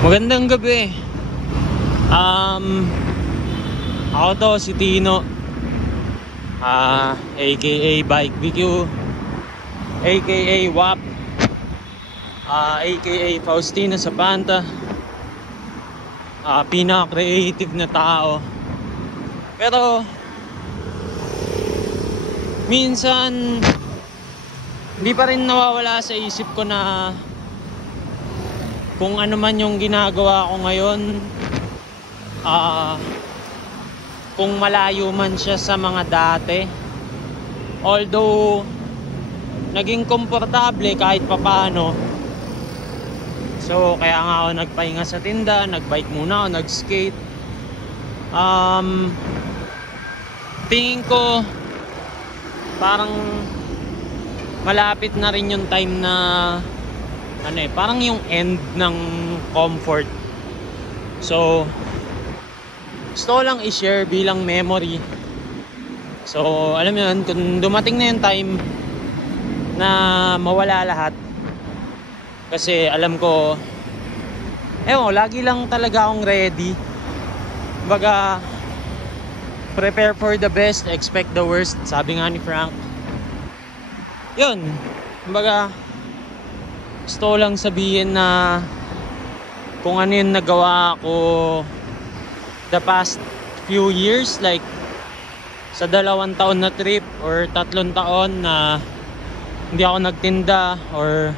Magandang gabi. Ako to si Tino, aka Bike BQ, aka WAP, aka Faustino Zapanta, pinaka-creative na tao. Pero minsan hindi pa rin nawawala sa isip ko na kung ano man yung ginagawa ko ngayon, kung malayo man siya sa mga dati, although naging komportable kahit papaano. So kaya nga ako nagpahinga sa tinda, nagbike muna ako, nag-skate. Tingin ko parang malapit na rin yung time na parang yung end ng comfort. So gusto ko lang i-share bilang memory. So alam mo yun, kung dumating na yung time na mawala lahat, kasi alam ko lagi lang talaga akong ready. Baga, prepare for the best, expect the worst, sabi nga ni Frank. Yun, baga gusto lang sabihin na kung ano yung nagawa ko the past few years, like sa 2 taon na trip or 3 taon na hindi ako nagtinda or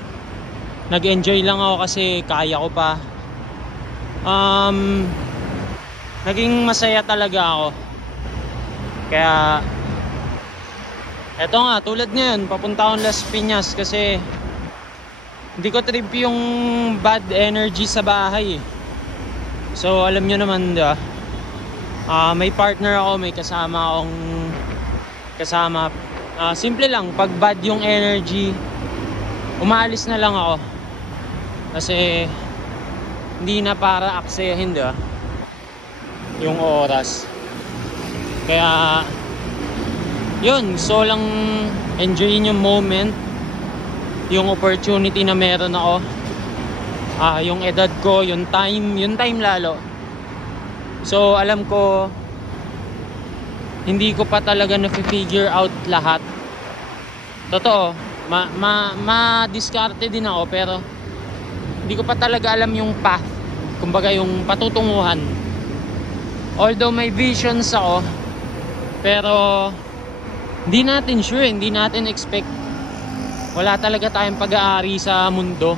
nag-enjoy lang ako kasi kaya ko pa. Naging masaya talaga ako. Kaya eto nga, tulad ngayon, papunta akong Las Piñas kasi hindi ko trip yung bad energy sa bahay. So alam nyo naman, diba? May partner ako, may kasama akong simple lang, pag bad yung energy, umaalis na lang ako. Kasi hindi na para aksayahin, diba? Yung oras. Kaya yun, so lang enjoyin yung moment, yung opportunity na meron ako, yung edad ko, yung time lalo. So alam ko hindi ko pa talaga na-figure out lahat. Totoo, ma-diskarte din ako, pero hindi ko pa talaga alam yung path, kumbaga yung patutunguhan. Although may visions ako, pero hindi natin sure, hindi natin expect. Wala talaga tayong pag-aari sa mundo.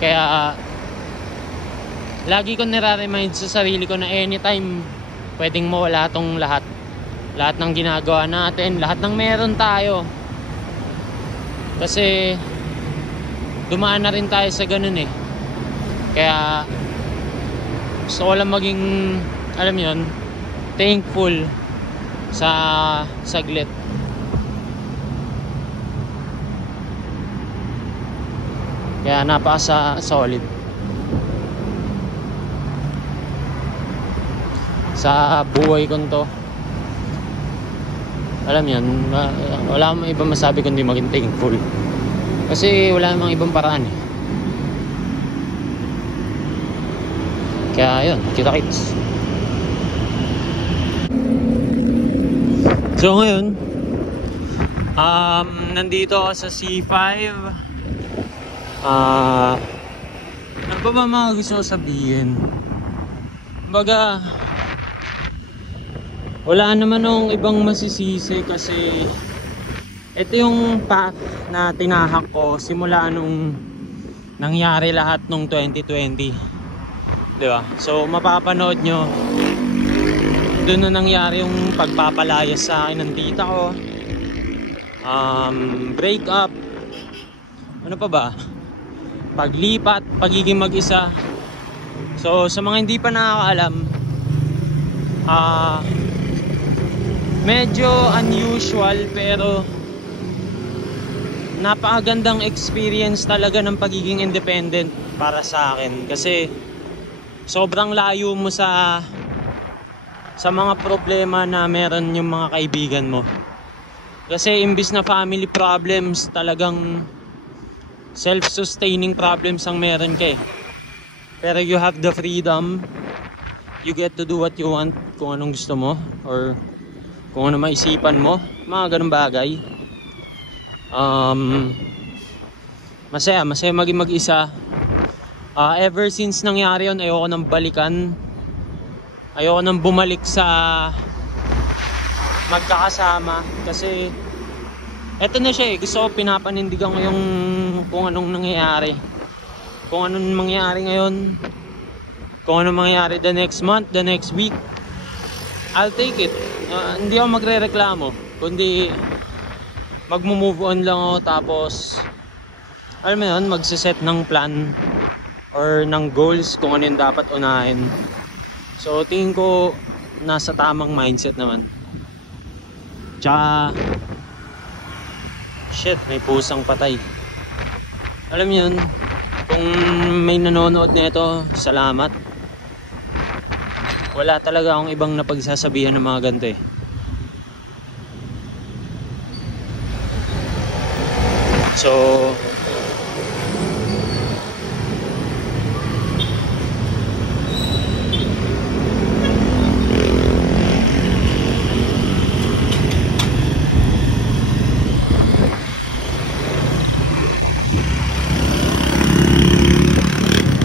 Kaya lagi ko nire-remind sa sarili ko na anytime pwedeng mawala tong lahat. Lahat ng ginagawa natin, lahat ng meron tayo. Kasi dumaan na rin tayo sa ganun eh. Kaya gusto ko lang maging, alam yun, thankful sa saglit. Kaya napaka-solid sa buhay ko to. Alam yan, wala akong ibang masabi kundi maging thankful. Kasi wala namang ibang paraan eh. Kaya yun, kita-kits. So ngayon, nandito ako sa C5. Ano ba mga gusto ko sabihin? Baga, wala naman akong ibang masisisi kasi ito yung path na tinahak ko simula nung nangyari lahat nung 2020, diba? So mapapanood nyo doon na nangyari yung pagpapalayas sa akin ng tita ko, break up, ano pa ba, paglipat, pagiging mag-isa. So sa mga hindi pa nakakaalam, medyo unusual pero napakagandang experience talaga ng pagiging independent para sa akin. Kasi sobrang layo mo sa mga problema na meron yung mga kaibigan mo. Kasi imbis na family problems, talagang self-sustaining problems ang meron ka eh. Pero you have the freedom. You get to do what you want, kung anong gusto mo or kung ano maisipan mo, mga ganung bagay. Masaya maging mag-isa. Ever since nangyari yun, ayoko nang balikan. Ayoko nang bumalik sa magkakasama. Kasi eto na siya eh. Gusto ko pinapanindigan ko yung kung anong nangyayari. Kung anong mangyayari ngayon, kung anong mangyayari the next month, the next week, I'll take it. Hindi ako magre-reklamo, kundi magmo-move on lang ako. Tapos alam mo yun, magsiset ng plan or ng goals kung ano yung dapat unahin. So tingin ko nasa tamang mindset naman. Tsaka shit, may pusang patay. Alam mo yun, kung may nanonood nito, salamat. Wala talaga akong ibang napagsasabihan ng mga ganito eh. So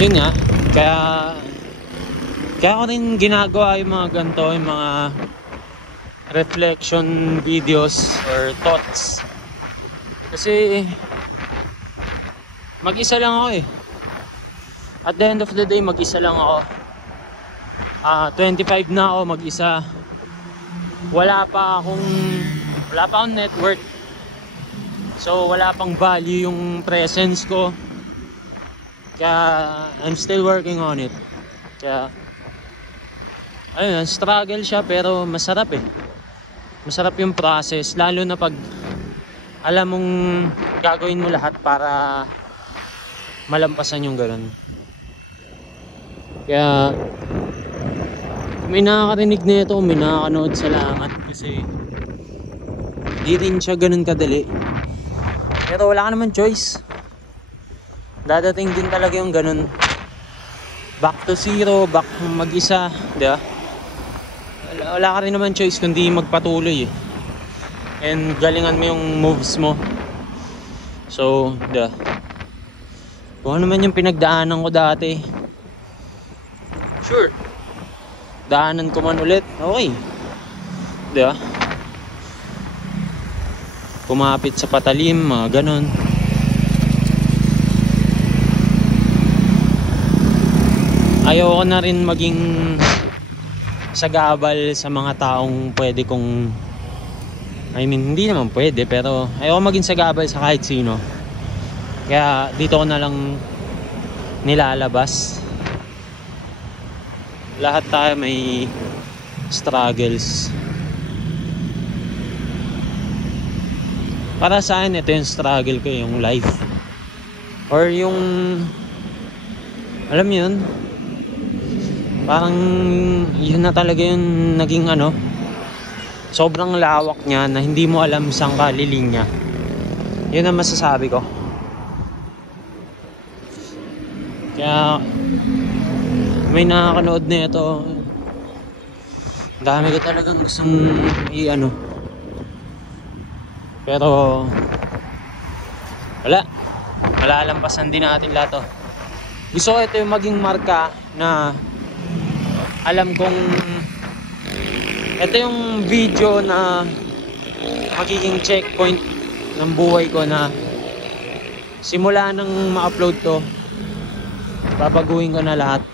yun nga, kaya ko rin ginagawa yung mga ganito, yung mga reflection videos or thoughts. Kasi mag-isa lang ako eh. At the end of the day, mag-isa lang ako. 25 na ako, mag-isa. Wala pa akong network. So wala pang value yung presence ko. Kaya I'm still working on it. Kaya ayun, struggle siya pero masarap eh. Masarap yung process, lalo na pag alam mong gagawin mo lahat para malampasan yung ganun. Kaya may nakakarinig na ito, may nakakanood, salamat. Kasi di rin siya ganun kadali. Pero wala ka naman choice. Dadating din talaga yung ganun. Back to zero, back mag-isa, di ba? Wala ka rin naman choice kundi magpatuloy eh. And galingan mo yung moves mo. So, di ba? Kung ano man yung pinagdaanan ko dati, sure, daanan ko man ulit, okay. Di ba? Kumapit sa patalim, mga ganun. Ayoko na rin maging sagabal sa mga taong pwede kong, I mean, hindi naman pwede, pero ayoko maging sagabal sa kahit sino. Kaya dito ko na lang nilalabas. Lahat tayo may struggles. Para sa akin, ito yung struggle ko, yung life. Or yung, alam mo yun, parang yun na talaga yung naging sobrang lawak niya na hindi mo alam saan ka lilinya. Yun ang masasabi ko. Kaya may nakakanood na ito, dami ko talagang gustong pero malalampasan din natin lahat to. Gusto ko ito yung maging marka na alam kong ito yung video na magiging checkpoint ng buhay ko, na simula nang ma-upload to, babaguhin ko na lahat,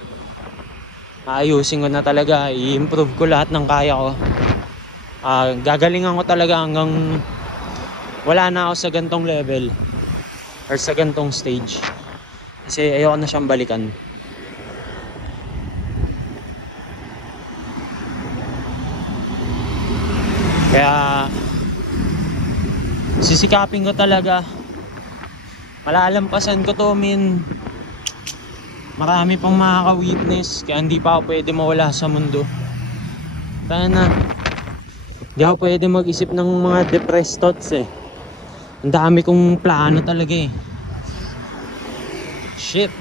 ayusin ko na talaga, i-improve ko lahat ng kaya ko. Gagalingan ko talaga hanggang wala na ako sa gantong level or sa gantong stage, kasi ayoko na siyang balikan. Kaya sisikapin ko talaga, malalampasan ko to, marami pang makaka-witness, kaya hindi pa ako pwede mawala sa mundo. Tana, hindi ako pwede mag-isip ng mga depressed thoughts eh. Ang dami kong plano talaga eh. Shit.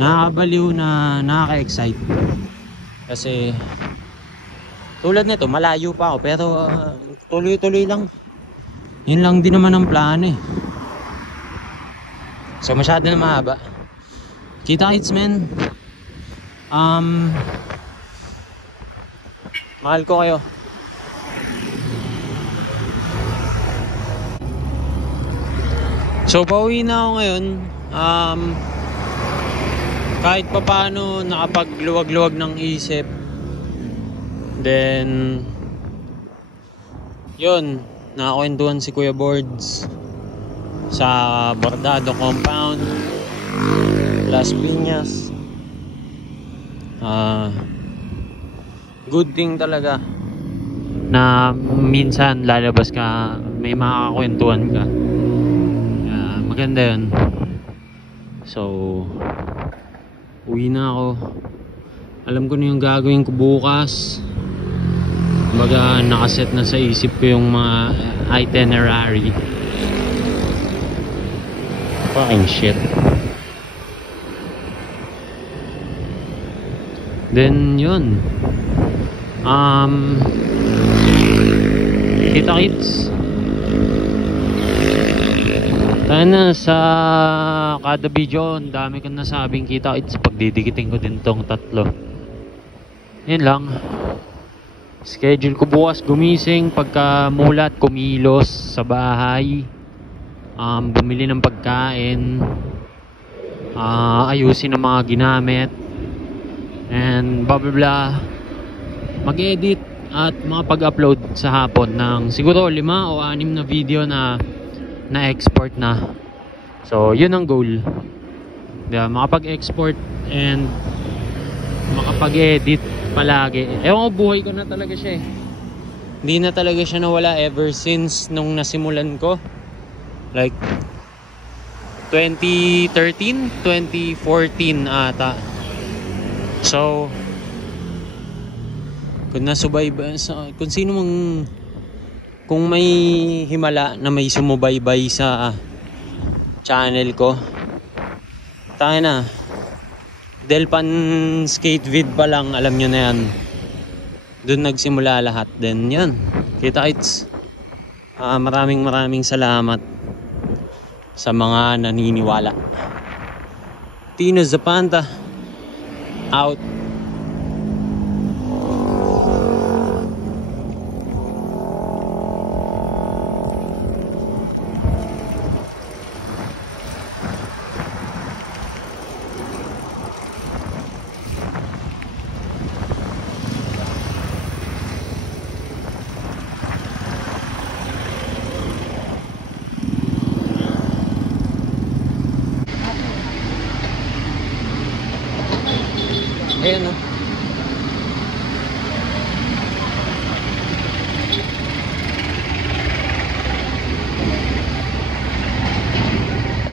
nakakabaliw na nakaka-excite. Kasi tulad nito, malayo pa ako pero tuloy-tuloy lang. Yun lang din naman ang plano eh. So masyado na mahaba. Kita-kits men. Mahal ko kayo. So pauwi na ako ngayon. Kahit pa paano nakapagluwag-luwag ng isip. Then yun, nakakwentuhan si Kuya Boards sa Bordado Compound, Las Piñas. Good thing talaga na minsan lalabas ka, may makakakwentuhan ka. Maganda yun. So uwi na ako. Alam ko na yung gagawin ko bukas. Kumbaga nakaset na sa isip ko yung mga itinerary. Fucking shit. Then yun, kita-kits. Tayo na sa kada video, ang dami kong nasabing kita-kits. Pagdidikitin ko din tong tatlo. Yun lang. Schedule ko bukas gumising, pagka mulat kumilos sa bahay, bumili ng pagkain, ayusin ang mga ginamit, and blah blah blah, mag-edit at makapag-upload sa hapon ng siguro 5 o 6 na video na export na. So yun ang goal, makapag-export and makapag-edit palagi. Ewan ko, buhay ko na talaga siya eh. Hindi na talaga siya nawala ever since nung nasimulan ko, like 2013, 2014 ata. So kung sino mang, kung may himala na may sumubaybay sa channel ko, tayo na Delpan skate vid pa lang, alam nyo na yan. Doon nagsimula lahat. Then yan, kita-kits. Maraming salamat sa mga naniniwala. Tino Zapanta out. Ayan o.